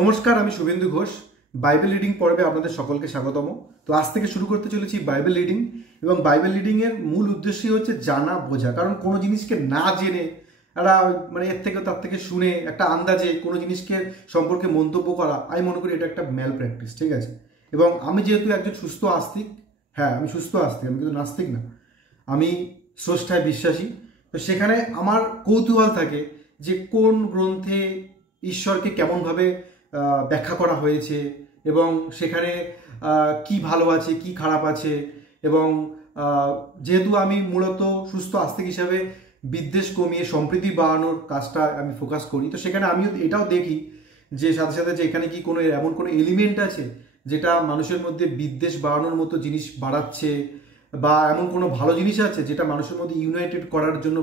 নমস্কার, আমি Suvendu Ghosh. Bible reading পর্বে আপনাদের সকলকে স্বাগতম। তো আজ থেকে শুরু করতে চলেছি বাইবেল রিডিং। এবং বাইবেল রিডিং এর মূল উদ্দেশ্যই হচ্ছে জানা বোঝা। কারণ কোনো জিনিসকে না জেনে একটা এর থেকে তার থেকে শুনে একটা আন্দাজে কোনো জিনিসকে সম্পর্কে মন্তব্য করা, আমি মনে করি এটা একটা ম্যাল প্র্যাকটিস। ঠিক আছে। এবং আমি যেহেতু একজন সুস্থ আস্তিক, হ্যাঁ আমি সুস্থ আস্তিক, আমি কিন্তু নাস্তিক না, আমি স্রষ্টায় বিশ্বাসী। তো সেখানে আমার কৌতূহল থাকে যে কোন গ্রন্থে ঈশ্বরকে কেমনভাবে ব্যাখ্যা করা হয়েছে এবং সেখানে কি ভালো আছে কি খারাপ আছে। এবং যেহেতু আমি মূলত সুস্থ আস্তিক হিসাবে বিদ্বেষ কমিয়ে সম্প্রীতি বাড়ানোর কাজটা আমি ফোকাস করি, তো সেখানে আমিও এটাও দেখি যে সাথে সাথে যে এখানে কি কোনো এমন কোনো এলিমেন্ট আছে যেটা মানুষের মধ্যে বিদ্বেষ বাড়ানোর মতো জিনিস বাড়াচ্ছে, বা এমন কোনো ভালো জিনিস আছে যেটা মানুষের মধ্যে ইউনাইটেড করার জন্য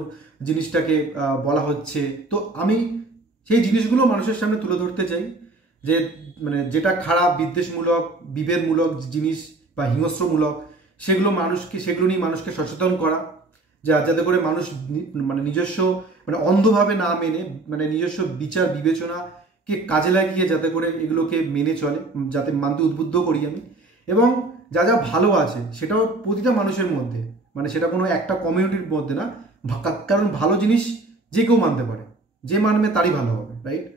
জিনিসটাকে বলা হচ্ছে। তো আমি সেই জিনিসগুলো মানুষের সামনে তুলে ধরতে চাই, যে যেটা খারাপ, বিদ্বেষমূলক, বিভেদমূলক জিনিস বা হিংস্রমূলক, সেগুলো নিয়ে মানুষকে সচেতন করা, যাতে করে মানুষ নিজস্ব অন্ধভাবে না মেনে নিজস্ব বিচার বিবেচনাকে কাজে লাগিয়ে যাতে করে এগুলোকে মেনে চলে, যাতে মানতে উদ্বুদ্ধ করি আমি। এবং যা যা ভালো আছে সেটাও প্রতিটা মানুষের মধ্যে, সেটা কোনো একটা কমিউনিটির মধ্যে না, কারণ ভালো জিনিস যে কেউ মানতে পারে, যে মানবে তারই ভালো হবে, রাইট?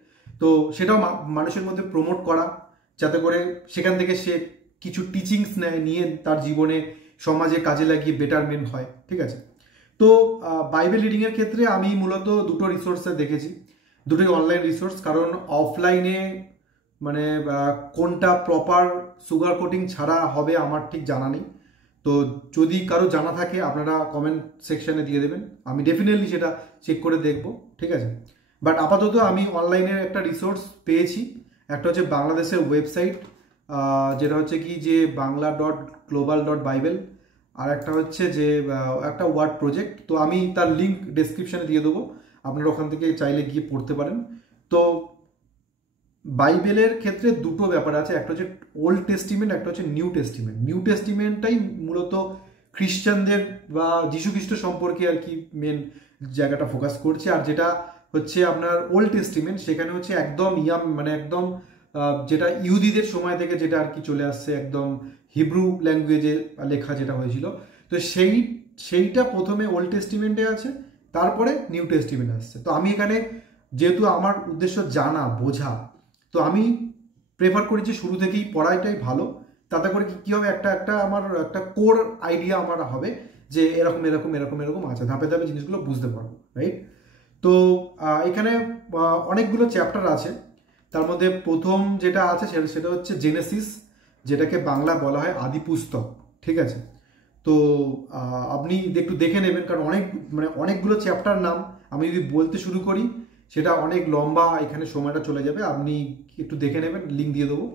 তো সেটাও মানুষের মধ্যে প্রমোট করা, যাতে করে সেখান থেকে সে কিছু টিচিংস নিয়ে তার জীবনে সমাজে কাজে লাগিয়ে বেটারমেন্ট হয়। ঠিক আছে। তো বাইবেল রিডিংয়ের ক্ষেত্রে আমি মূলত দুটো রিসোর্সে দেখেছি, দুটোই অনলাইন রিসোর্স। কারণ অফলাইনে কোনটা প্রপার সুগার কোটিং ছাড়া হবে আমার ঠিক জানা নেই। তো যদি কারো জানা থাকে আপনারা কমেন্ট সেকশনে দিয়ে দেবেন, আমি ডেফিনেটলি সেটা চেক করে দেখব। ঠিক আছে। বাট আপাতত আমি অনলাইনের একটা রিসোর্স পেয়েছি। একটা হচ্ছে বাংলাদেশের ওয়েবসাইট, যেটা হচ্ছে কি যে bangla.global.bible, আর একটা হচ্ছে যে একটা ওয়ার্ড প্রজেক্ট। তো আমি তার লিঙ্ক ডেসক্রিপশনে দিয়ে দেবো, আপনারা ওখান থেকে চাইলে গিয়ে পড়তে পারেন। তো বাইবেলের ক্ষেত্রে দুটো ব্যাপার আছে, একটা হচ্ছে ওল্ড টেস্টিমেন্ট, একটা হচ্ছে নিউ টেস্টিমেন্ট। নিউ টেস্টিমেন্টটাই মূলত খ্রিস্টানদের বা যীশু খ্রিস্ট সম্পর্কে আর কি মেন জায়গাটা ফোকাস করছে। আর যেটা হচ্ছে আপনার ওল্ড টেস্টিমেন্ট, সেখানে হচ্ছে একদম একদম যেটা ইহুদিদের সময় থেকে যেটা আর কি চলে আসছে, একদম হিব্রু ল্যাঙ্গুয়েজে লেখা যেটা হয়েছিল। তো সেইটা প্রথমে ওল্ড টেস্টিমেন্টে আছে, তারপরে নিউ টেস্টিমেন্ট আসছে। তো আমি এখানে যেহেতু আমার উদ্দেশ্য জানা বোঝা, তো আমি প্রেফার করি যে শুরু থেকেই পড়াটাই ভালো। তাতে করে কি হবে, আমার একটা কোর আইডিয়া আমার হবে যে এরকম এরকম এরকম এরকম আছে, ধাপে ধাপে জিনিসগুলো বুঝতে পারবো, রাইট? তো এখানে অনেকগুলো চ্যাপ্টার আছে। তার মধ্যে প্রথম যেটা আছে সেটা হচ্ছে জেনেসিস, যেটাকে বাংলা বলা হয় আদি পুস্তক। ঠিক আছে। তো আপনি একটু দেখে নেবেন, কারণ অনেকগুলো চ্যাপ্টার নাম আমি যদি বলতে শুরু করি সেটা অনেক লম্বা, এখানে সময়টা চলে যাবে। আপনি একটু দেখে নেবেন, লিঙ্ক দিয়ে দেবো।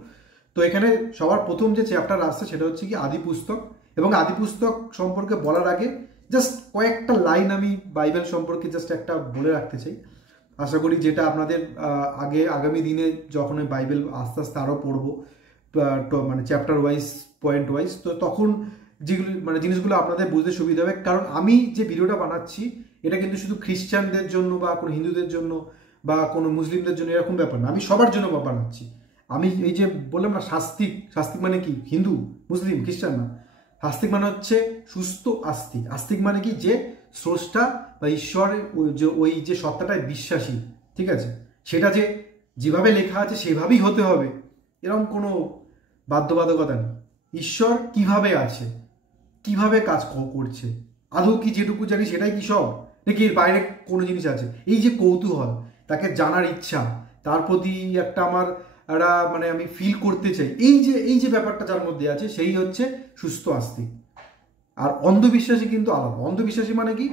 তো এখানে সবার প্রথম যে চ্যাপ্টার আসছে সেটা হচ্ছে কি আদি পুস্তক। এবং আদি পুস্তক সম্পর্কে বলার আগে জাস্ট কয়েকটা লাইন আমি বাইবেল সম্পর্কে জাস্ট একটা বলে রাখতে চাই। আশা করি যেটা আপনাদের আগামী দিনে যখন বাইবেল আস্তে আস্তে আরও পড়বো, চ্যাপ্টার ওয়াইজ, পয়েন্ট ওয়াইজ, তো তখন যেগুলো জিনিসগুলো আপনাদের বুঝতে সুবিধা হবে। কারণ আমি যে ভিডিওটা বানাচ্ছি এটা কিন্তু শুধু খ্রিস্টানদের জন্য বা কোনো হিন্দুদের জন্য বা কোনো মুসলিমদের জন্য এরকম ব্যাপার না, আমি সবার জন্য বানাচ্ছি। আমি এই যে বললাম না সাস্তিক মানে কি হিন্দু মুসলিম খ্রিস্টান না, আস্তিক মানে হচ্ছে সুস্থ আস্তিক। আস্তিক মানে কি যে স্রষ্টা বা ঈশ্বরের ওই যে সত্তাটায় বিশ্বাসী। ঠিক আছে। সেটা যে যেভাবে লেখা আছে সেভাবেই হতে হবে এরকম কোনো বাধ্যবাধকতা নেই। ঈশ্বর কিভাবে আছে, কিভাবে কাজ করছে, আদৌ কি যেটুকু জানি সেটাই কি সব, নাকি এর বাইরে কোনো জিনিস আছে, এই যে কৌতূহল, তাকে জানার ইচ্ছা, তার প্রতি একটা আমার একটা আমি ফিল করতে চাই, এই যে ব্যাপারটা যার মধ্যে আছে সেই হচ্ছে সুস্থ আস্তিক। আর অন্ধবিশ্বাসী কিন্তু আলাদা। অন্ধবিশ্বাসী মানে কি,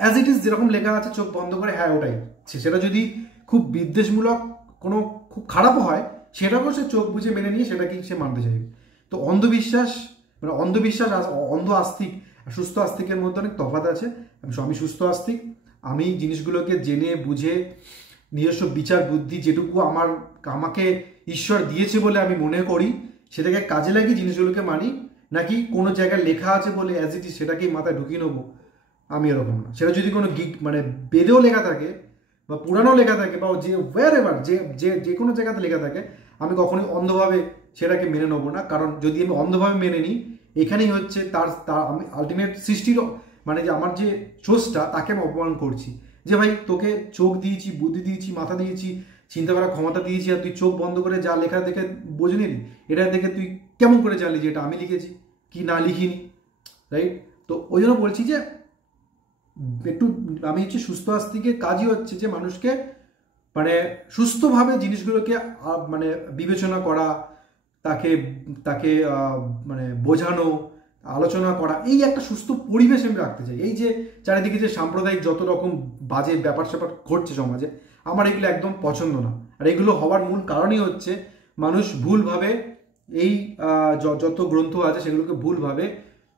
অ্যাজ ইট ইজ যেরকম লেখা আছে চোখ বন্ধ করে হ্যাঁ ওটাই, সেটা যদি খুব বিদ্বেষমূলক কোনো খুব খারাপও হয় সেটাকেও সে চোখ বুঝে মেনে নিয়ে সেটাকেই সে মানতে চাইবে। তো অন্ধবিশ্বাস অন্ধ আস্তিক আর সুস্থ আস্তিকের মধ্যে অনেক তফাৎ আছে। আমি সুস্থ আস্তিক, আমি জিনিসগুলোকে জেনে বুঝে নিজস্ব বিচার বুদ্ধি যেটুকু আমাকে ঈশ্বর দিয়েছে বলে আমি মনে করি সেটাকে কাজে লাগিয়ে জিনিসগুলোকে মানি, নাকি কোনো জায়গায় লেখা আছে বলে অ্যাজ ইট ইজ সেটাকেই মাথায় ঢুকিয়ে নেবো, আমি এরকম না। সেটা যদি কোনো বেদেও লেখা থাকে বা পুরানো লেখা থাকে বা যে ওয়ার এভার যে কোনো জায়গাতে লেখা থাকে, আমি কখনোই অন্ধভাবে সেটাকে মেনে নেবো না। কারণ যদি আমি অন্ধভাবে মেনে নিই, এখানেই হচ্ছে তার আমি আলটিমেট সৃষ্টির মানে যে আমার যে সোর্সটা তাকে আমি অপমান করছি। যে ভাই তোকে চোখ দিয়েছি, বুদ্ধি দিয়েছি, মাথা দিয়েছি, চিন্তা করার ক্ষমতা দিয়েছি, আর তুই চোখ বন্ধ করে যা লেখা দেখে বোঝে নিলি, এটা দেখে তুই কেমন করে জানলি যে এটা আমি লিখেছি কি না লিখিনি, রাইট? তো ওই জন্য বলছি যে একটু আমি হচ্ছে সুস্থ আস্তিকের কাজই হচ্ছে যে মানুষকে মানে সুস্থভাবে জিনিসগুলোকে মানে বিবেচনা করা, তাকে তাকে মানে বোঝানো, আলোচনা করা, এই একটা সুস্থ পরিবেশ আমি রাখতে চাই। এই যে চারিদিকে যে সাম্প্রদায়িক যত রকম বাজে ব্যাপার স্যাপার ঘটছে সমাজে, আমার এগুলো একদম পছন্দ না। আর এগুলো হওয়ার মূল কারণই হচ্ছে মানুষ ভুলভাবে এই যত গ্রন্থ আছে সেগুলোকে ভুলভাবে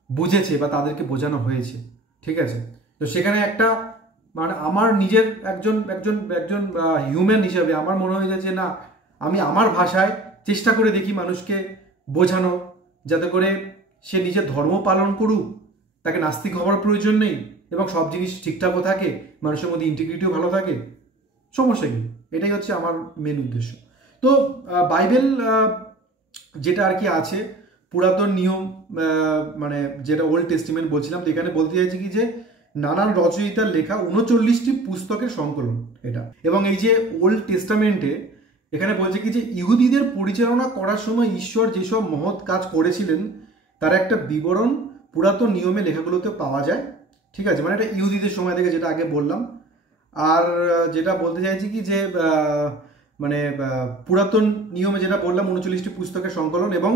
বুঝেছে বা তাদেরকে বোঝানো হয়েছে, ঠিক আছে? তো সেখানে একটা মানে আমার নিজের একজন একজন একজন হিউম্যান হিসাবে আমার মনে হয়ে যায় যে না, আমি আমার ভাষায় চেষ্টা করে দেখি মানুষকে বোঝানো, যাতে করে সে নিজের ধর্ম পালন করুক, তাকে নাস্তিক হওয়ার প্রয়োজন নেই, এবং সব জিনিস ঠিকঠাকও থাকে, মানুষের মধ্যে ইন্টিগ্রিটিও ভালো থাকে, সমস্যা কি? এটাই হচ্ছে আমার মেন উদ্দেশ্য। তো বাইবেল যেটা আর কি আছে পুরাতন নিয়ম, মানে যেটা ওল্ড টেস্টিমেন্ট বলছিলাম, তো এখানে বলতে চাইছি কি যে নানান রচয়িতার লেখা 39টি পুস্তকের সংকলন এটা। এবং এই যে ওল্ড টেস্টামেন্টে এখানে বলছে কি যে ইহুদিদের পরিচালনা করার সময় ঈশ্বর যেসব মহৎ কাজ করেছিলেন তার একটা বিবরণ পুরাতন নিয়মে লেখাগুলোতে পাওয়া যায়, ঠিক আছে? মানে এটা ইহুদিদের সময় থেকে, যেটা আগে বললাম। আর যেটা বলতে চাইছি কি যে মানে পুরাতন নিয়মে যেটা বললাম 39টি পুস্তকের সংকলন এবং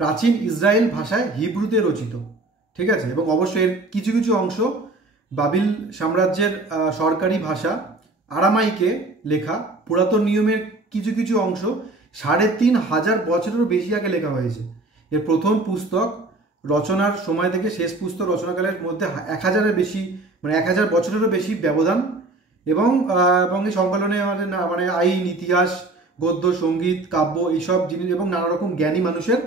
প্রাচীন ইসরায়েল ভাষায় হিব্রুতে রচিত, ঠিক আছে? এবং অবশ্যই এর কিছু কিছু অংশ বাবিল সাম্রাজ্যের সরকারি ভাষা আরামাইকে লেখা। পুরাতন নিয়মের কিছু কিছু অংশ 3500 বছরেরও বেশি আগে লেখা হয়েছে। এর প্রথম পুস্তক রচনার সময় থেকে শেষ পুস্তক রচনাকালের মধ্যে 1000-এর বেশি, মানে 1000 বছরেরও বেশি ব্যবধান। এবং এই সংকলনে আমাদের মানে আইন, ইতিহাস, গদ্য, সঙ্গীত, কাব্য, এইসব জিনিস এবং নানা রকম জ্ঞানী মানুষের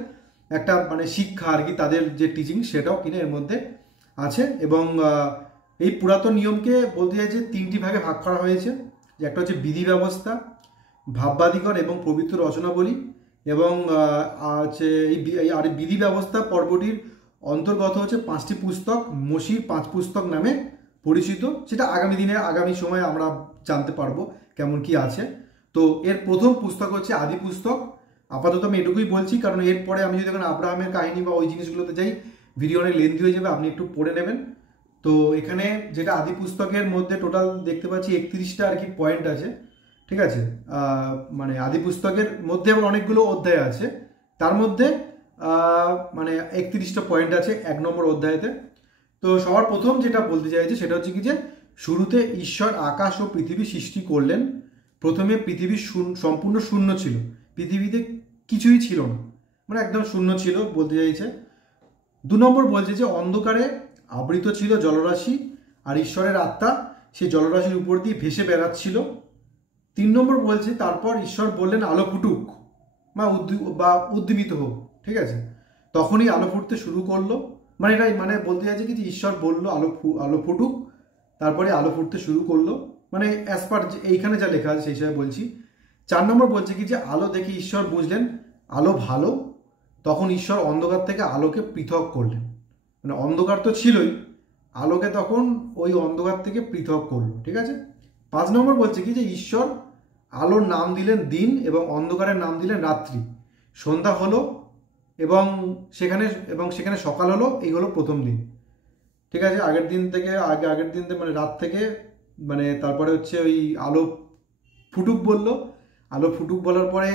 একটা মানে শিক্ষা আর কি, তাদের যে টিচিং সেটাও কিনা এর মধ্যে আছে। এবং এই পুরাতন নিয়মকে বলতে চাই যে 3টি ভাগে ভাগ করা হয়েছে, যে একটা হচ্ছে বিধি ব্যবস্থা, ভাববাদীগণ এবং পবিত্র রচনাবলী। এবং হচ্ছে এই বিধি ব্যবস্থা পর্বটির অন্তর্গত হচ্ছে 5টি পুস্তক, মসির 5 পুস্তক নামে পরিচিত। সেটা আগামী সময়ে আমরা জানতে পারবো কেমন কি আছে। তো এর প্রথম পুস্তক হচ্ছে আদি পুস্তক। আপাতত আমি এটুকুই বলছি, কারণ এরপরে আমি যদি এখন আব্রাহামের কাহিনী বা ওই জিনিসগুলোতে যাই ভিডিও অনেক লেন্থি হয়ে যাবে, আপনি একটু পড়ে নেবেন। তো এখানে যেটা আদি পুস্তকের মধ্যে টোটাল দেখতে পাচ্ছি 31টা আর কি পয়েন্ট আছে, ঠিক আছে? মানে আদি পুস্তকের মধ্যে আবার অনেকগুলো অধ্যায় আছে, তার মধ্যে মানে 31টা পয়েন্ট আছে 1 নম্বর অধ্যায়তে। তো সবার প্রথম যেটা বলতে চাইছে সেটা হচ্ছে কি যে শুরুতে ঈশ্বর আকাশ ও পৃথিবী সৃষ্টি করলেন। প্রথমে পৃথিবী সম্পূর্ণ শূন্য ছিল, পৃথিবীতে কিছুই ছিল না, মানে একদম শূন্য ছিল বলতে চাইছে। 2 নম্বর বলছে যে অন্ধকারে আবৃত ছিল জলরাশি, আর ঈশ্বরের আত্মা সেই জলরাশির উপর দিয়ে ভেসে বেড়াচ্ছিল। 3 নম্বর বলছে তারপর ঈশ্বর বললেন আলো ফুটুক বা উদ্দীপিত হোক, ঠিক আছে? তখনই আলো ফুটতে শুরু করলো। মানে এটাই মানে বলতে চাইছে কি যে ঈশ্বর বললো আলো ফুটুক, তারপরে আলো ফুটতে শুরু করলো, মানে অ্যাজ পার এইখানে যা লেখা আছে সেই হিসাবে বলছি। 4 নম্বর বলছে কি যে আলো দেখে ঈশ্বর বুঝলেন আলো ভালো, তখন ঈশ্বর অন্ধকার থেকে আলোকে পৃথক করলেন। মানে অন্ধকার তো ছিলই, আলোকে তখন ওই অন্ধকার থেকে পৃথক করলো, ঠিক আছে? 5 নম্বর বলছে কি যে ঈশ্বর আলোর নাম দিলেন দিন এবং অন্ধকারের নাম দিলেন রাত্রি। সন্ধ্যা হলো এবং সেখানে সকাল হলো, এই হলো প্রথম দিন, ঠিক আছে? আগের দিন মানে রাত থেকে মানে তারপরে হচ্ছে ওই আলো ফুটুক বললো, আলো ফুটুক বলার পরে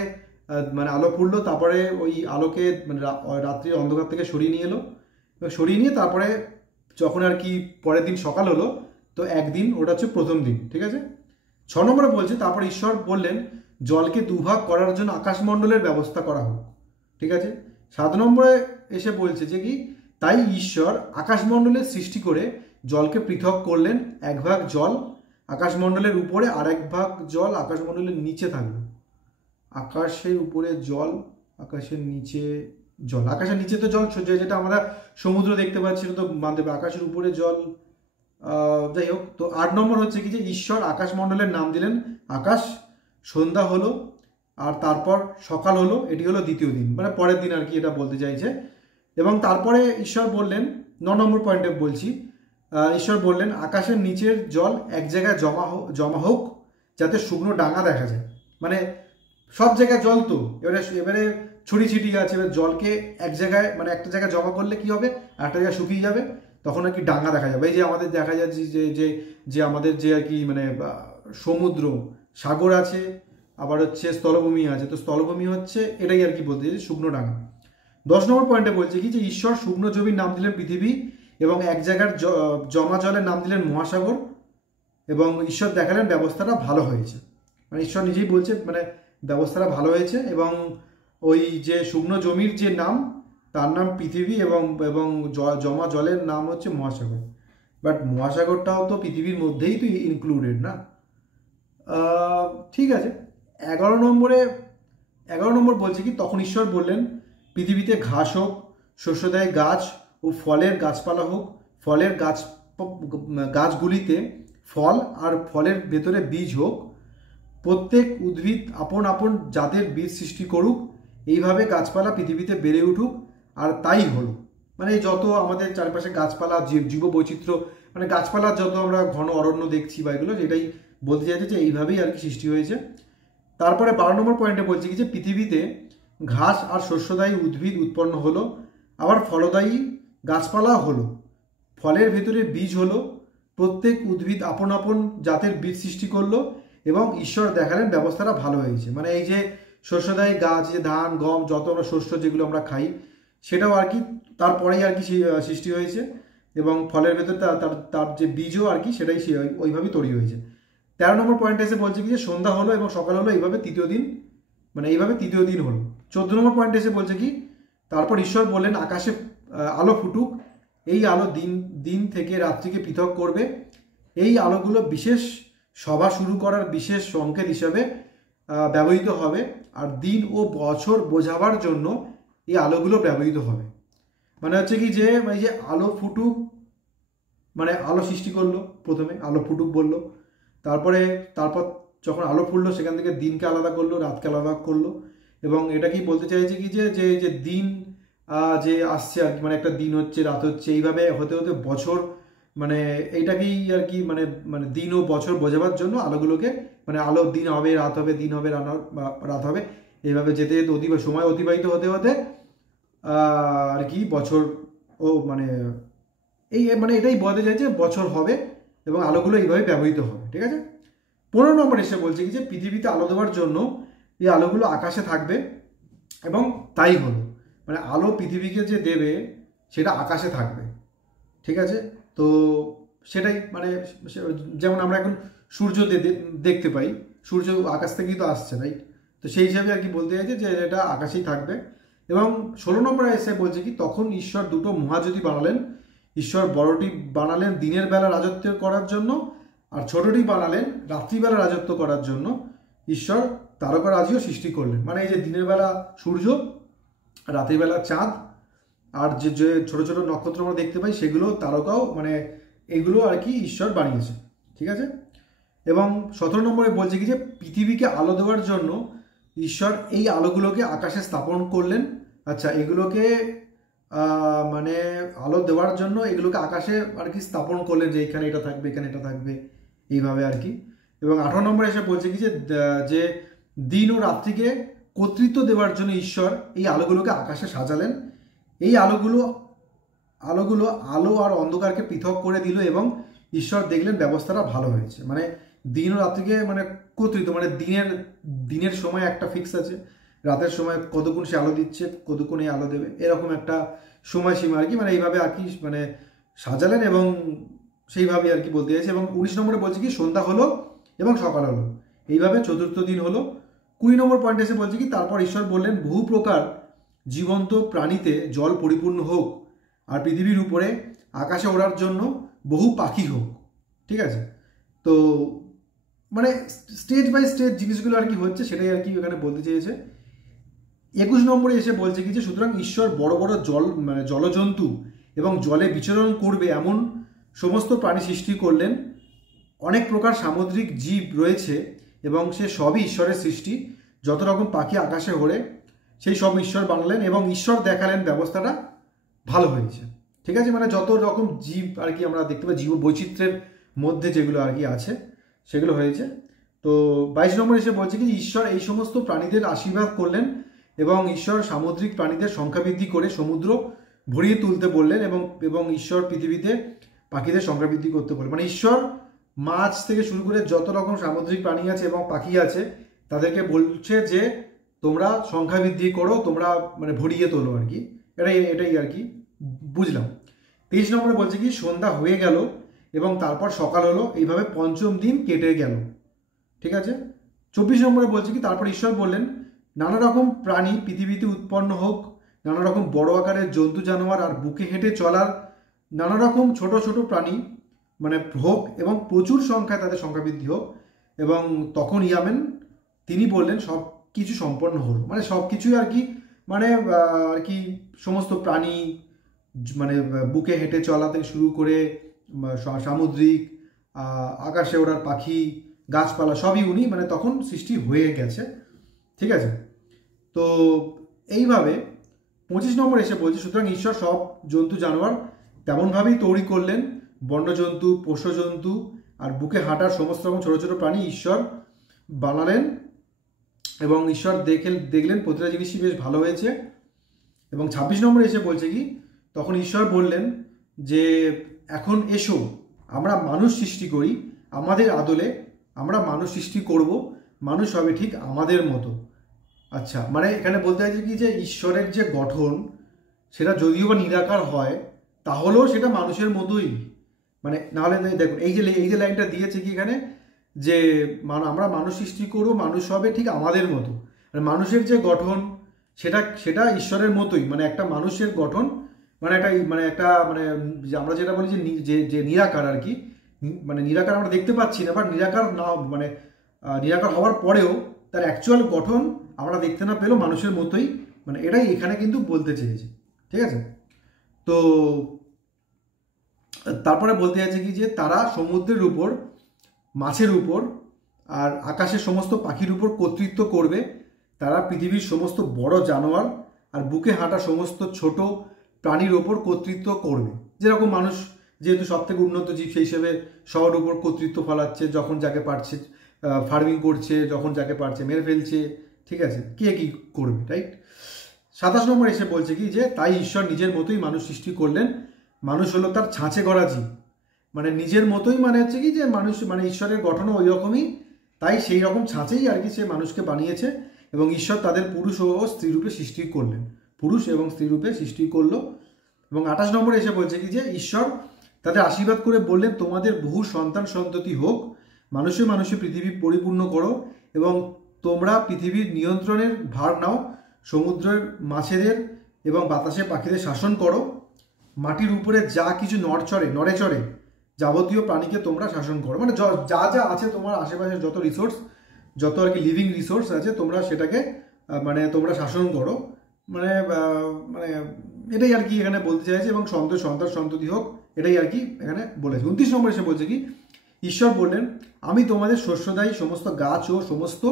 মানে আলো ফুটলো, তারপরে ওই আলোকে মানে রাত্রির অন্ধকার থেকে সরিয়ে নিয়ে এলো, সরিয়ে নিয়ে তারপরে যখন আর কি পরের দিন সকাল হলো, তো একদিন ওটা হচ্ছে প্রথম দিন, ঠিক আছে? 6 নম্বরে বলছে তারপর ঈশ্বর বললেন জলকে দুভাগ করার জন্য আকাশমণ্ডলের ব্যবস্থা করা হোক, ঠিক আছে? 7 নম্বরে এসে বলছে যে কি তাই ঈশ্বর আকাশমণ্ডলের সৃষ্টি করে জলকে পৃথক করলেন, 1 ভাগ জল আকাশমণ্ডলের উপরে আর 1 ভাগ জল আকাশমণ্ডলের নিচে থাকলো। আকাশের উপরে জল, আকাশের নিচে জল, আকাশের নিচে তো জল যেটা আমরা সমুদ্র দেখতে পাচ্ছি সেটা তো মানতে হবে। আকাশের উপরে জল, যাই হোক, তো 8 নম্বর হচ্ছে কি যে ঈশ্বর আকাশমণ্ডলের নাম দিলেন আকাশ, সন্ধ্যা হলো আর তারপর সকাল হলো, এটি হলো দ্বিতীয় দিন, মানে পরের দিন আর কি, এটা বলতে চাইছে। এবং তারপরে ঈশ্বর বললেন, 9 নম্বর পয়েন্টে বলছি, ঈশ্বর বললেন আকাশের নিচের জল এক জায়গায় জমা হোক যাতে শুকনো ডাঙা দেখা যায়। মানে সব জায়গায় জল, তো এবারে ছড়ি ছিটিয়ে আছে, এবার জলকে এক জায়গায়, মানে একটা জায়গায় জমা করলে কি হবে, একটা জায়গায় শুকিয়ে যাবে, তখন আর কি ডাঙা দেখা যাবে। এই যে আমাদের দেখা যাচ্ছে যে আমাদের যে আর কি মানে সমুদ্র, সাগর আছে, আবার হচ্ছে স্থলভূমি আছে, তো স্থলভূমি হচ্ছে এটাই আর কি বলতে চাইছে শুকনো ডাঙা। 10 নম্বর পয়েন্টে বলছে কি যে ঈশ্বর শুকনো জমির নাম দিলেন পৃথিবী, এবং এক জায়গার জমা জলের নাম দিলেন মহাসাগর, এবং ঈশ্বর দেখালেন ব্যবস্থাটা ভালো হয়েছে। মানে ঈশ্বর নিজেই বলছে মানে ব্যবস্থাটা ভালো হয়েছে, এবং ওই যে শুকনো জমির যে নাম, তার নাম পৃথিবী, এবং জমা জলের নাম হচ্ছে মহাসাগর। বাট মহাসাগরটাও তো পৃথিবীর মধ্যেই তো ইনক্লুডেড না। ঠিক আছে। 11 নম্বর বলছে কি তখন ঈশ্বর বললেন পৃথিবীতে ঘাস হোক, শস্যদায়ী গাছ ও ফলের গাছপালা হোক, ফলের গাছগুলিতে ফল আর ফলের ভেতরে বীজ হোক, প্রত্যেক উদ্ভিদ আপন আপন জাতের বীজ সৃষ্টি করুক, এইভাবে গাছপালা পৃথিবীতে বেড়ে উঠুক। আর তাই হলো। মানে যত আমাদের চারপাশে গাছপালা, জীব বৈচিত্র্য, মানে গাছপালার যত আমরা ঘন অরণ্য দেখছি বা এগুলো, যেটাই বলতে চাইছে যে এইভাবেই আর কি সৃষ্টি হয়েছে। তারপরে 12 নম্বর পয়েন্টে বলছে কি যে পৃথিবীতে ঘাস আর শস্যদায়ী উদ্ভিদ উৎপন্ন হলো, আবার ফলদায়ী গাছপালা হলো, ফলের ভেতরে বীজ হলো, প্রত্যেক উদ্ভিদ আপন আপন জাতের বীজ সৃষ্টি করলো, এবং ঈশ্বর দেখালেন ব্যবস্থাটা ভালো হয়েছে। মানে এই যে শস্যদায়ী গাছ, যে ধান গম যত আমরা শস্য যেগুলো আমরা খাই, সেটাও আর কি তারপরেই আর কি সৃষ্টি হয়েছে, এবং ফলের ভেতর তার যে বীজও আর কি সেটাই ওইভাবেই তৈরি হয়েছে। 13 নম্বর পয়েন্টে এসে বলছে কি যে সন্ধ্যা হলো এবং সকাল হলো, এইভাবে তৃতীয় দিন, মানে এইভাবে তৃতীয় দিন হলো। 14 নম্বর পয়েন্টে এসে বলছে কি তারপর ঈশ্বর বললেন আকাশে আলো ফুটুক, এই আলো দিন থেকে রাত্রিকে পৃথক করবে, এই আলোগুলো বিশেষ সভা শুরু করার বিশেষ সংকেত হিসাবে ব্যবহৃত হবে, আর দিন ও বছর বোঝাবার জন্য এই আলোগুলো ব্যবহৃত হবে। মানে হচ্ছে কি যে মানে যে আলো ফুটুক, মানে আলো সৃষ্টি করলো, প্রথমে আলো ফুটুক বললো, তারপর যখন আলো ফুটলো সেখান থেকে দিনকে আলাদা করলো, রাতকে আলাদা করলো, এবং এটা কি বলতে চাইছে কি যে দিন যে আসছে আর কি, মানে একটা দিন হচ্ছে, রাত হচ্ছে, এইভাবে হতে হতে বছর, মানে এইটাকেই আর কি মানে মানে দিন ও বছর বোঝাবার জন্য আলোগুলোকে, মানে আলো দিন হবে, রাত হবে, দিন হবে, রাত হবে, এইভাবে যেতে যেতে সময় অতিবাহিত হতে হতে আর কি বছর, ও মানে মানে এটাই বলতে চাইছে বছর হবে, এবং আলোগুলো এইভাবে ব্যবহৃত হবে। ঠিক আছে। 15 নম্বর এসে বলছে কি যে পৃথিবীতে আলো দেওয়ার জন্য এই আলোগুলো আকাশে থাকবে, এবং তাই হলো। মানে আলো পৃথিবীকে যে দেবে সেটা আকাশে থাকবে। ঠিক আছে। তো সেটাই মানে যেমন আমরা এখন সূর্য দেখতে পাই, সূর্য আকাশ থেকেই তো আসছে, রাইট? তো সেই হিসাবে আর কি বলতে চাইছে যে এটা আকাশেই থাকবে। এবং 16 নম্বরে এসে বলছে কি তখন ঈশ্বর দুটো মহাজ্যোতি বানালেন, ঈশ্বর বড়টি বানালেন দিনের বেলা রাজত্ব করার জন্য, আর ছোটটি বানালেন রাত্রিবেলা রাজত্ব করার জন্য। ঈশ্বর তারকারাজিও সৃষ্টি করলেন। মানে এই যে দিনের বেলা সূর্য, রাত্রিবেলা চাঁদ, আর যে যে ছোট ছোট নক্ষত্র আমরা দেখতে পাই সেগুলো তারকাও, মানে এগুলো আর কি ঈশ্বর বানিয়েছে। ঠিক আছে। এবং 17 নম্বরে বলছে কি যে পৃথিবীকে আলো দেওয়ার জন্য ঈশ্বর এই আলোগুলোকে আকাশে স্থাপন করলেন। আচ্ছা, এগুলোকে মানে আলো দেওয়ার জন্য এগুলোকে আকাশে আর কি স্থাপন করলেন, যে এখানে এটা থাকবে, এখানে এটা থাকবে, এইভাবে আর কি। এবং 18 নম্বরে এসে বলছে কি যে দিন ও রাত্রিকে কর্তৃত্ব দেওয়ার জন্য ঈশ্বর এই আলোগুলোকে আকাশে সাজালেন। এই আলোগুলো আলো আর অন্ধকারকে পৃথক করে দিল, এবং ঈশ্বর দেখলেন ব্যবস্থাটা ভালো হয়েছে। মানে দিন ও রাত্রিকে মানে কর্তৃত্ব, মানে দিনের সময় একটা ফিক্স আছে, রাতের সময় কতক্ষণ সে আলো দিচ্ছে, কতক্ষণ এই আলো দেবে, এরকম একটা সময়সীমা আর কি, মানে এইভাবে আর কি মানে সাজালেন, এবং সেইভাবে আর কি বলতে চাইছে। এবং 19 নম্বরে বলছে কি সন্ধ্যা হলো এবং সকাল হলো, এইভাবে চতুর্থ দিন হলো। 20 নম্বর পয়েন্টে এসে বলছে কি তারপর ঈশ্বর বললেন বহু প্রকার জীবন্ত প্রাণীতে জল পরিপূর্ণ হোক, আর পৃথিবীর উপরে আকাশে ওড়ার জন্য বহু পাখি হোক। ঠিক আছে। তো মানে স্টেজ বাই স্টেজ জিনিসগুলো আর কি হচ্ছে, সেটাই আর কি এখানে বলতে চেয়েছে। 21 নম্বরে এসে বলছে কি যে সুতরাং ঈশ্বর বড় বড় মানে জলজন্তু এবং জলে বিচরণ করবে এমন সমস্ত প্রাণী সৃষ্টি করলেন। অনেক প্রকার সামুদ্রিক জীব রয়েছে এবং সে সবই ঈশ্বরের সৃষ্টি। যত রকম পাখি আকাশে ওড়ে সেই সব ঈশ্বর বানালেন এবং ঈশ্বর দেখালেন ব্যবস্থাটা ভালো হয়েছে। ঠিক আছে, মানে যত রকম জীব আর কি আমরা দেখতে পাই, জীব বৈচিত্র্যের মধ্যে যেগুলো আর কি আছে সেগুলো হয়েছে। তো 22 নম্বর এসে বলছে কি ঈশ্বর এই সমস্ত প্রাণীদের আশীর্বাদ করলেন এবং ঈশ্বর সামুদ্রিক প্রাণীদের সংখ্যা বৃদ্ধি করে সমুদ্র ভরিয়ে তুলতে বললেন এবং ঈশ্বর পৃথিবীতে পাখিদের সংখ্যা বৃদ্ধি করতে বললেন। মানে ঈশ্বর মাছ থেকে শুরু করে যত রকম সামুদ্রিক প্রাণী আছে এবং পাখি আছে তাদেরকে বলছে যে তোমরা সংখ্যা বৃদ্ধি করো, তোমরা মানে ভরিয়ে তোলো আর কি। এটাই আর কি বুঝলাম। 23 নম্বরে বলছে কি সন্ধ্যা হয়ে গেল এবং তারপর সকাল হলো, এইভাবে পঞ্চম দিন কেটে গেল। ঠিক আছে। 24 নম্বরে বলছে কি তারপর ঈশ্বর বললেন নানা রকম প্রাণী পৃথিবীতে উৎপন্ন হোক, নানা রকম বড় আকারের জন্তু জানোয়ার আর বুকে হেঁটে চলার নানা রকম ছোট ছোট প্রাণী মানে হোক এবং প্রচুর সংখ্যায় তাদের সংখ্যা বৃদ্ধি হোক। এবং তখন ইয়ামেন তিনি বললেন সব কিছু সম্পন্ন হলো, মানে সব কিছুই আর কি মানে আর কি সমস্ত প্রাণী মানে বুকে হেঁটে চলা থেকে শুরু করে সামুদ্রিক আকাশে ওড়ার পাখি গাছপালা সবই উনি মানে তখন সৃষ্টি হয়ে গেছে। ঠিক আছে। তো এইভাবে 25 নম্বর এসে বলছে সুতরাং ঈশ্বর সব জন্তু জানোয়ার তেমনভাবেই তৈরি করলেন, বন্যজন্তু পোষ্য জন্তু আর বুকে হাঁটার সমস্ত রকম ছোটো ছোটো প্রাণী ঈশ্বর বানালেন এবং ঈশ্বর দেখলেন প্রতিটা জিনিসই বেশ ভালো হয়েছে। এবং 26 নম্বরে এসে বলছে কি তখন ঈশ্বর বললেন যে এখন এসো আমরা মানুষ সৃষ্টি করি আমাদের আদলে, আমরা মানুষ সৃষ্টি করব, মানুষ হবে ঠিক আমাদের মতো। আচ্ছা, মানে এখানে বলতে চাইছে কি যে ঈশ্বরের যে গঠন সেটা যদিও বা নিরাকার হয় তাহলেও সেটা মানুষের মতোই, মানে নাহলে দেখুন এই যে লাইনটা দিয়েছে কি এখানে যে আমরা মানুষ সৃষ্টি করব, মানুষ হবে ঠিক আমাদের মতো। মানে মানুষের যে গঠন সেটা ঈশ্বরের মতোই, মানে একটা মানুষের গঠন মানে একটা মানে আমরা যেটা বলি যে নিরাকার আর কি, মানে নিরাকার আমরা দেখতে পাচ্ছি না বা নিরাকার না মানে নিরাকার হওয়ার পরেও তার অ্যাকচুয়াল গঠন আমরা দেখতে না পেলেও মানুষের মতোই, মানে এটাই এখানে কিন্তু বলতে চেয়েছে। ঠিক আছে। তো তারপরে বলতে চাইছে কি যে তারা সমুদ্রের উপর মাছের উপর আর আকাশের সমস্ত পাখির উপর কর্তৃত্ব করবে, তারা পৃথিবীর সমস্ত বড় জানোয়ার আর বুকে হাঁটা সমস্ত ছোট প্রাণীর ওপর কর্তৃত্ব করবে। যেরকম মানুষ যেহেতু সব থেকে উন্নত জীব সেই হিসেবে সবার উপর কর্তৃত্ব ফলাচ্ছে, যখন যাকে পারছে ফার্মিং করছে, যখন যাকে পারছে মেরে ফেলছে। ঠিক আছে, কে কি করবে, রাইট। 27 নম্বর এসে বলছে কি যে তাই ঈশ্বর নিজের মতোই মানুষ সৃষ্টি করলেন, মানুষ হলো তার ছাঁচে গড়া জীব, মানে নিজের মতোই মানে হচ্ছে কি যে মানুষ মানে ঈশ্বরের গঠনও ওই রকমই, তাই সেই রকম ছাঁচেই আর কি সে মানুষকে বানিয়েছে এবং ঈশ্বর তাদের পুরুষ ও স্ত্রী রূপে সৃষ্টি করলেন, পুরুষ এবং স্ত্রী রূপে সৃষ্টি করলো। এবং 28 নম্বরে এসে বলছে কি যে ঈশ্বর তাদের আশীর্বাদ করে বললেন তোমাদের বহু সন্তান সন্ততি হোক, মানুষে মানুষে পৃথিবী পরিপূর্ণ করো এবং তোমরা পৃথিবীর নিয়ন্ত্রণের ভার নাও, সমুদ্রের মাছেদের এবং বাতাসে পাখিদের শাসন করো, মাটির উপরে যা কিছু নড়ে চড়ে যাবতীয় প্রাণীকে তোমরা শাসন করো। মানে যা যা আছে তোমার আশেপাশের যত রিসোর্স, যত আর কি লিভিং রিসোর্স আছে তোমরা সেটাকে মানে তোমরা শাসন করো, মানে মানে এটাই আর কি এখানে বলতে চাইছে। এবং সন্তান সন্ততি হোক, এটাই আর কি এখানে বলেছে। 29 নম্বর এসে বলছে কি ঈশ্বর বললেন আমি তোমাদের শস্যদায়ী সমস্ত গাছ ও সমস্ত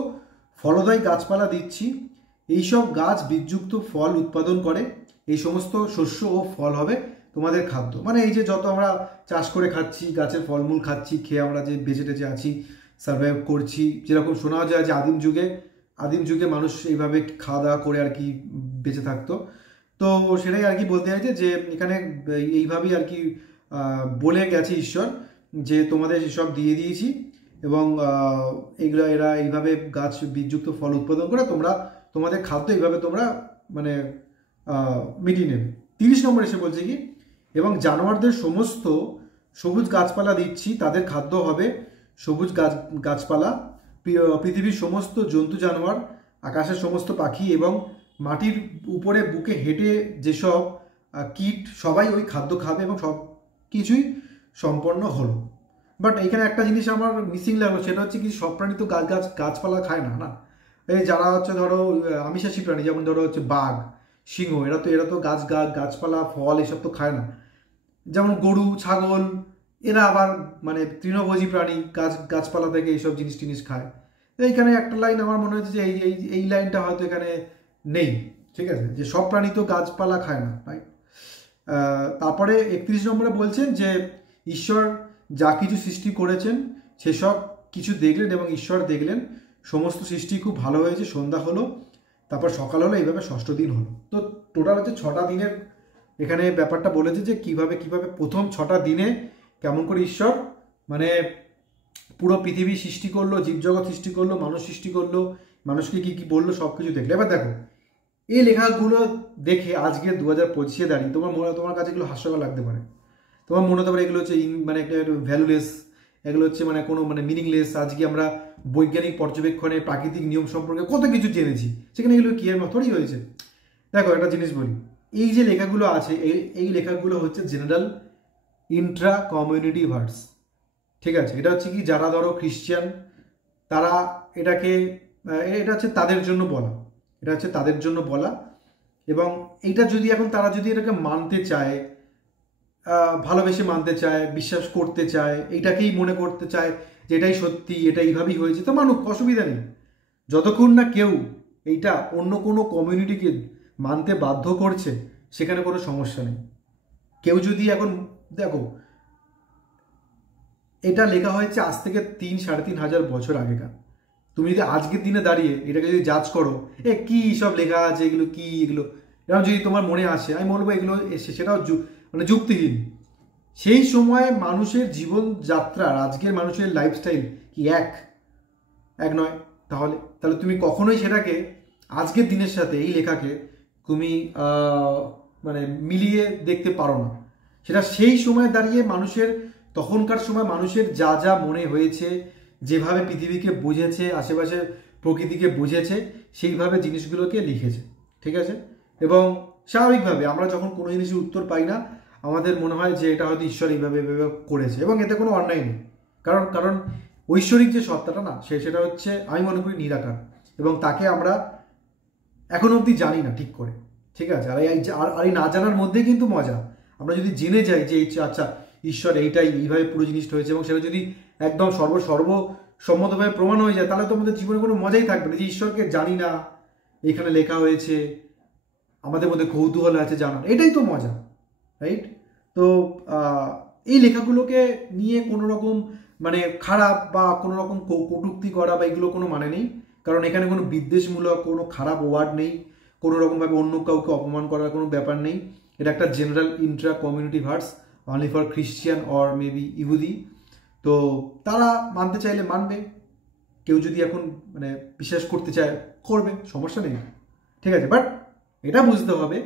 ফলদায়ী গাছপালা দিচ্ছি, এইসব গাছ বীজযুক্ত ফল উৎপাদন করে, এই সমস্ত শস্য ও ফল হবে তোমাদের খাদ্য। মানে এই যে যত আমরা চাষ করে খাচ্ছি, গাছের ফলমূল খাচ্ছি, খেয়ে আমরা যে বেঁচে টেচে আছি, সার্ভাইভ করছি, যেরকম শোনা যায় যে আদিম যুগে মানুষ এইভাবে খাওয়া দাওয়া করে আর কি বেঁচে থাকতো। তো সেটাই আর কি বলতে চাইছে যে এখানে এইভাবেই আর কি বলে গেছে ঈশ্বর যে তোমাদের সব দিয়ে দিয়েছি এবং এরা এইভাবে গাছ বীজযুক্ত ফল উৎপাদন করে তোমাদের খাদ্য এইভাবে তোমরা মানে মিটিয়ে নেবে। 30 নম্বর এসে বলছে কি এবং জানোয়ারদের সমস্ত সবুজ গাছপালা দিচ্ছি, তাদের খাদ্য হবে সবুজ গাছপালা, পৃথিবীর সমস্ত জন্তু জানোয়ার, আকাশের সমস্ত পাখি এবং মাটির উপরে বুকে হেঁটে যেসব কীট সবাই ওই খাদ্য খাবে এবং সব কিছুই সম্পন্ন হলো। বাট এখানে একটা জিনিস আমার মিসিং লাগলো, সেটা হচ্ছে কি সব প্রাণী তো গাছপালা খায় না, এই যারা হচ্ছে ধরো আমিষাশী প্রাণী যেমন ধরো হচ্ছে বাঘ, সিংহ, এরা তো গাছপালা ফল এসব তো খায় না। যেমন গরু ছাগল এরা আবার মানে তৃণভোজী প্রাণী, গাছপালা থেকে এইসব জিনিস টিনিস খায়। এইখানে একটা লাইন আমার মনে হচ্ছে যে এই লাইনটা হয়তো এখানে নেই, ঠিক আছে, যে সব প্রাণী তো গাছপালা খায় না, রাইট। তারপরে 31 নম্বরে বলছেন যে ঈশ্বর যা কিছু সৃষ্টি করেছেন সেসব কিছু দেখলেন এবং ঈশ্বর দেখলেন সমস্ত সৃষ্টি খুব ভালো হয়েছে। সন্ধ্যা হলো, তারপর সকাল হলো, এইভাবে ষষ্ঠ দিন হলো। তো টোটাল হচ্ছে 6টা দিনের এখানে ব্যাপারটা বলেছে যে কিভাবে প্রথম 6টা দিনে কেমন করে ঈশ্বর মানে পুরো পৃথিবী সৃষ্টি করলো, জীবজগৎ সৃষ্টি করলো, মানুষ সৃষ্টি করলো, মানুষকে কি কি বললো সব কিছু দেখলে। এবার দেখো এই লেখাগুলো দেখে আজকে 2025-এ দাঁড়িয়ে তোমার কাছে এগুলো হাস্যকর লাগতে পারে, তোমার মনে হতে পারে এগুলো হচ্ছে মানে একটা ভ্যালুলেস, এগুলো হচ্ছে মানে কোনো মানে মিনিংলেস। আজকে আমরা বৈজ্ঞানিক পর্যবেক্ষণে প্রাকৃতিক নিয়ম সম্পর্কে কত কিছু জেনেছি, সেখানে এগুলো কি এর মতোই হয়েছে। দেখো একটা জিনিস বলি, এই যে লেখাগুলো আছে এই লেখাগুলো হচ্ছে জেনারেল ইন্ট্রা কমিউনিটি ভার্স, ঠিক আছে। এটা হচ্ছে কি যারা ধরো খ্রিস্টান তারা এটা হচ্ছে তাদের জন্য বলা, এটা হচ্ছে তাদের জন্য বলা। এবং এইটা যদি এখন তারা যদি এটাকে মানতে চায়, ভালোবেসে মানতে চায়, বিশ্বাস করতে চায়, এইটাকেই মনে করতে চায় যে এটাই সত্যি, এটা এইভাবেই হয়েছে, তো মানুক, অসুবিধা নেই। যতক্ষণ না কেউ এইটা অন্য কোনো কমিউনিটিকে মানতে বাধ্য করছে সেখানে কোনো সমস্যা নেই। কেউ যদি এখন দেখো এটা লেখা হয়েছে আজ থেকে 3-3.5 বছর আগেকার, তুমি যদি আজকের দিনে দাঁড়িয়ে এটাকে যদি জাজ করো কি সব লেখা আছে, এগুলো কি, এগুলো এরকম যদি তোমার মনে আসে, আমি বলবো এগুলো সেটাও মানে যুক্তিহীন। সেই সময় মানুষের জীবনযাত্রার আজকের মানুষের লাইফস্টাইল কি এক নয়? তাহলে তুমি কখনোই সেটাকে আজকের দিনের সাথে এই লেখাকে তুমি মানে মিলিয়ে দেখতে পারো না। সেটা সেই সময় দাঁড়িয়ে তখনকার সময় মানুষের যা যা মনে হয়েছে, যেভাবে পৃথিবীকে বুঝেছে, আশেপাশের প্রকৃতিকে বুঝেছে, সেইভাবে জিনিসগুলোকে লিখেছে, ঠিক আছে। এবং স্বাভাবিকভাবে আমরা যখন কোনো জিনিসের উত্তর পাই না আমাদের মনে হয় যে এটা হয়তো ঈশ্বর এইভাবে করেছে, এবং এতে কোনো অন্যায় নেই। কারণ ঐশ্বরিক যে সত্তাটা না সেটা হচ্ছে আমি মনে করি নিরাকার, এবং তাকে আমরা এখন অবধি জানি না ঠিক করে, ঠিক আছে। আর এই না জানার মধ্যে কিন্তু মজা। আমরা যদি জেনে যাই যে আচ্ছা ঈশ্বর এইভাবে পুরো জিনিসটা হয়েছে, এবং সেটা যদি একদম সর্বসম্মতভাবে প্রমাণ হয়ে যায়, তাহলে তো আমাদের জীবনে কোনো মজাই থাকবে না। যে ঈশ্বরকে জানি না, এখানে লেখা হয়েছে, আমাদের মধ্যে কৌতূহল আছে জানার, এটাই তো মজা, রাইট। তো এই লেখাগুলোকে নিয়ে কোনো রকম মানে খারাপ বা কোনো রকম কটূক্তি করা বা এগুলো কোনো মানে নেই, কারণ এখানে কোনো বিদ্বেষমূলক কোনো খারাপ ওয়ার্ড নেই, কোনো রকমভাবে অন্য কাউকে অপমান করার কোনো ব্যাপার নেই। এটা একটা general Intra community verse only for Christian or maybe ইহুদি। তো তারা মানতে চাইলে মানবে, কেউ যদি এখন মানে বিশ্বাস করতে চায় করবে, সমস্যা নেই, ঠিক আছে। বাট এটা বুঝতে হবে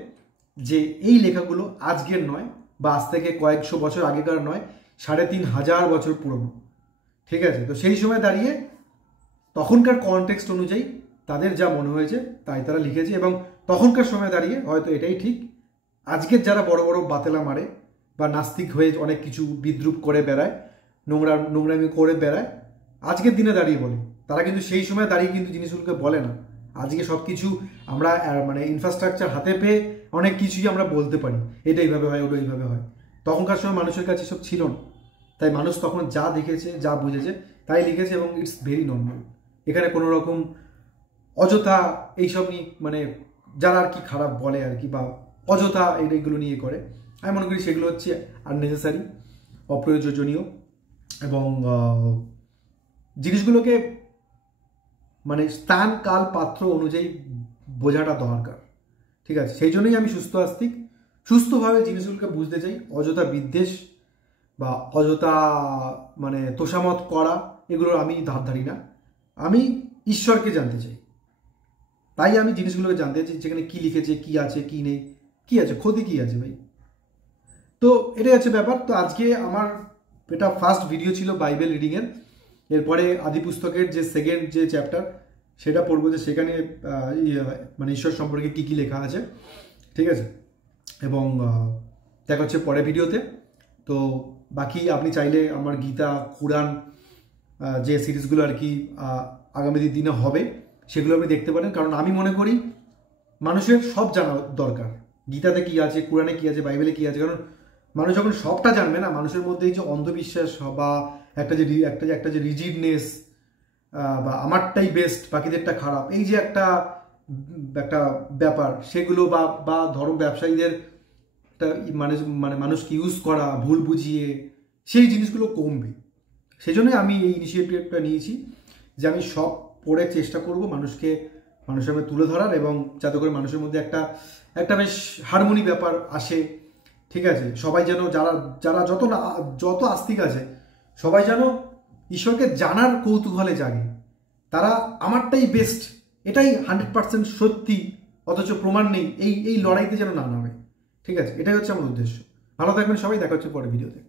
যে এই লেখাগুলো আজকের নয়, বা আজ থেকে কয়েকশো বছর আগেকার নয়, 3500 বছর পুরনো, ঠিক আছে। তো সেই সময় দাঁড়িয়ে তখনকার কনটেক্সট অনুযায়ী তাদের যা মনে হয়েছে তাই তারা লিখেছে, এবং তখনকার সময় দাঁড়িয়ে হয়তো এটাই ঠিক। আজকের যারা বড় বড় বাতেলা মারে বা নাস্তিক হয়ে অনেক কিছু বিদ্রুপ করে বেড়ায়, নোংরামি করে বেড়ায়, আজকের দিনে দাঁড়িয়ে বলে, তারা কিন্তু সেই সময় দাঁড়িয়ে কিন্তু জিনিসগুলোকে বলে না। আজকে সব কিছু আমরা মানে ইনফ্রাস্ট্রাকচার হাতে পেয়ে অনেক কিছুই আমরা বলতে পারি, এটা এইভাবে হয়, ওটা এইভাবে হয়। তখনকার সময় মানুষের কাছে সব ছিল না, তাই মানুষ তখন যা দেখেছে, যা বুঝেছে তাই লিখেছে, এবং ইটস ভেরি নর্মাল। এখানে কোনো রকম অযথা এইসব নিয়ে মানে যারা আর কি খারাপ বলে আর কি, বা অযথা এইগুলো নিয়ে করে, আমি মনে করি সেগুলো হচ্ছে আননেসেসারি, অপ্রয়োজনীয়, এবং জিনিসগুলোকে মানে স্থান কাল পাত্র অনুযায়ী বোঝাটা দরকার, ঠিক আছে। সেই জন্যই আমি সুস্থভাবে জিনিসগুলোকে বুঝতে চাই। অযথা বিদ্বেষ বা অযথা মানে তোষামত করা, এগুলো আমি ধার ধারি না। আমি ঈশ্বরকে জানতে চাই, তাই আমি জিনিসগুলোকে জানতে চাই, যেখানে কি লিখেছে, কি আছে, কি নেই, কি আছে, ক্ষতি কি আছে ভাই। তো এটাই হচ্ছে ব্যাপার। তো আজকে আমার এটা ফার্স্ট ভিডিও ছিল বাইবেল রিডিংয়ের। এরপরে আদি পুস্তকের যে সেকেন্ড যে চ্যাপ্টার সেটা পড়বো, যে সেখানে মানে ঈশ্বর সম্পর্কে কী কী লেখা আছে, ঠিক আছে। এবং দেখা হচ্ছে পরের ভিডিওতে। তো বাকি আপনি চাইলে আমার গীতা, কুরআন যে সিরিজগুলো আর কি আগামী দিনে হবে সেগুলো আপনি দেখতে পারেন, কারণ আমি মনে করি মানুষের সব জানা দরকার, গীতাতে কী আছে, কুরআনে কী আছে, বাইবেলে কী আছে। কারণ মানুষ যখন সবটা জানবে না, মানুষের মধ্যে এই যে অন্ধবিশ্বাস বা একটা যে রিজিডনেস বা আমারটাই বেস্ট বাকিদেরটা খারাপ, এই যে একটা একটা ব্যাপার, সেগুলো বা ধরো ব্যবসায়ীদের মানে মানে মানুষকে ইউজ করা ভুল বুঝিয়ে, সেই জিনিসগুলো কমবে। সেই জন্যই আমি এই ইনিশিয়েটিভটা নিয়েছি যে আমি সব পড়ে চেষ্টা করব মানুষের মধ্যে তুলে ধরার, এবং যাতে করে মানুষের মধ্যে একটা বেশ হারমোনি ব্যাপার আসে। ঠিক আছে, সবাই যেন যারা যত আস্তিক আছে সবাই যেন ঈশ্বরকে জানার কৌতূহলে জাগে, তারা আমারটাই বেস্ট, এটাই 100% সত্যি, অথচ প্রমাণ নেই, এই লড়াইতে যেন না নামে। ঠিক আছে, এটাই হচ্ছে আমার উদ্দেশ্য। ভালো থাকবেন সবাই, দেখা হচ্ছে পরের ভিডিওতে।